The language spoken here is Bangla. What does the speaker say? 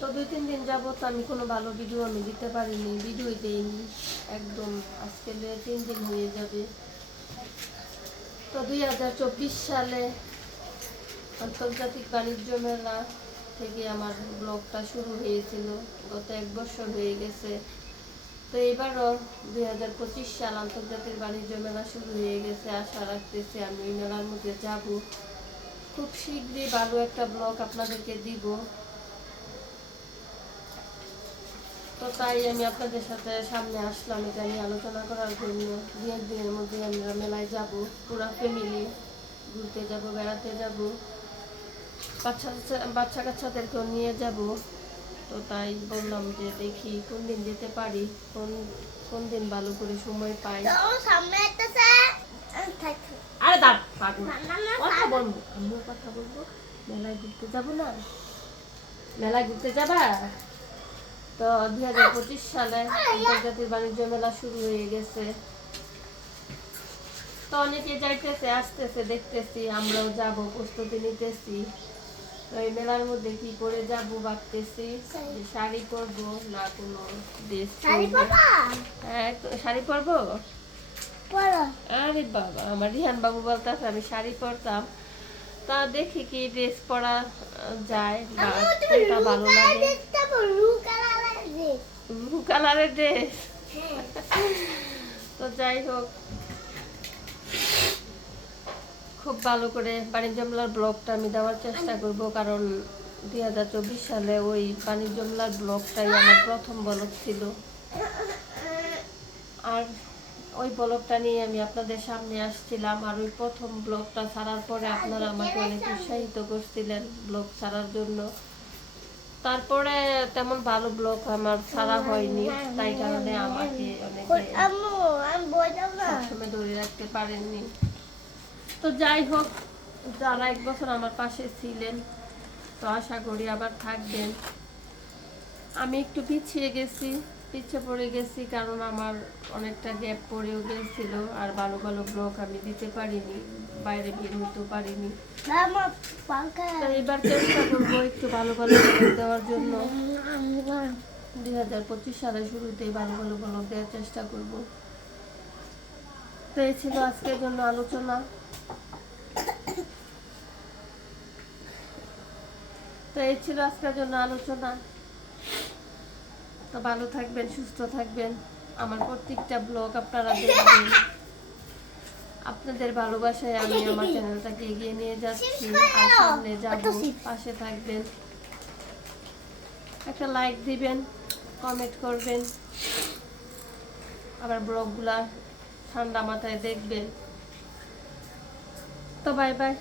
তো দুই, তিন দিন যাবত আমি কোনো ভালো ভিডিও আমি দিতে পারিনি। ভিডিও দেইনি। একদম আজকে তিন দিন হয়ে যাবে। তো দুই হাজার চব্বিশ সালে আন্তর্জাতিক বাণিজ্য মেলা থেকে আমার ব্লগটা শুরু হয়েছিল। গত এক বছর হয়ে গেছে। তো এবারও দুই হাজার পঁচিশ সাল আন্তর্জাতিক বাণিজ্য মেলা শুরু হয়ে গেছে। আশা রাখতেছি আমি ওই মেলার মধ্যে যাব। খুব শীঘ্রই ভালো একটা ব্লগ আপনাদেরকে দিব। তো তাই আমি আপনাদের সাথে সামনে আসলাম এটা নিয়ে আলোচনা করার জন্য। দু একদিনের মধ্যে আমরা মেলায় যাব পুরা ফ্যামিলি ঘুরতে যাব বেড়াতে যাব। বাচ্চা বাচ্চা কাচ্চাদেরকেও নিয়ে যাব। তো তাই বললাম যে দেখি কোন দিন যেতে পারি কোন কোন দিন ভালো করে সময় পাই। সামনে একটা আরে দাঁড় কথা বলব আমিও কথা বলব। মেলায় ঘুরতে যাব না? মেলায় ঘুরতে যাবা? তো দুই হাজার পঁচিশ সালে আন্তর্জাতিক বাণিজ্য মেলা শুরু হয়ে গেছে। তো অনেকে যাইতেছে আসতেছে দেখতেছি আমরাও যাব প্রস্তুতি নিতেছি। তো এই মেলার মধ্যে কি পরে যাব ভাবতেছি শাড়ি পরবো না কোনো ড্রেস শাড়ি হ্যাঁ শাড়ি পরবো? আরে বাবা আমার রিহান বাবু বলতেছে আমি শাড়ি পরতাম। তা দেখি কি ড্রেস পরা যায় বা কোনটা ভালো লাগে? কালারের ড্রেস। যাই হোক। খুব ভালো করে বাণিজ্য মেলার ব্লগটা আমি দেওয়ার চেষ্টা করব, কারণ দুই হাজার চব্বিশ সালে ওই বাণিজ্য মেলার ব্লগটাই আমার প্রথম ব্লগ ছিল। আর ওই ব্লগটা নিয়ে আমি আপনাদের সামনে আসছিলাম, আর ওই প্রথম ব্লগটা ছাড়ার পরে আপনারা আমাকে অনেক উৎসাহিত করছিলেন ব্লগ ছাড়ার জন্য। তারপরে তেমন ভালো ব্লগ আমার ছাড়া হয়নি তাই কারণে আমাকে সবসময় ধরে রাখতে পারেননি। তো যাই হোক যারা এক বছর আমার পাশে ছিলেন তো আশা করি আবার থাকবেন। আমি একটু পিছিয়ে গেছি। পিছিয়ে পড়ে গেছি, কারণ আমার অনেকটা গ্যাপ পড়েও গেছিল আর ভালো ভালো ব্লগ আমি দিতে পারিনি, বাইরে বের হতেও পারিনি। এবার চেষ্টা করব একটু ভালো ভালো ব্লগ দেওয়ার জন্য। দুই হাজার পঁচিশ সালের শুরুতেই ভালো ভালো ব্লগ দেওয়ার চেষ্টা করব। তো এই ছিল আজকের জন্য আলোচনা। তো এই ছিল আজকের জন্য আলোচনা। তো ভালো থাকবেন সুস্থ থাকবেন। আমার প্রত্যেকটা ব্লগ আপনারা দেখবেন। আপনাদের ভালোবাসায় আমি আমার চ্যানেলটাকে এগিয়ে নিয়ে যাচ্ছি। আর সামনে যাব পাশে থাকবেন। একটা লাইক দিবেন কমেন্ট করবেন। আবার ব্লগগুলা ঠান্ডা মাথায় দেখবেন। তো বাই বাই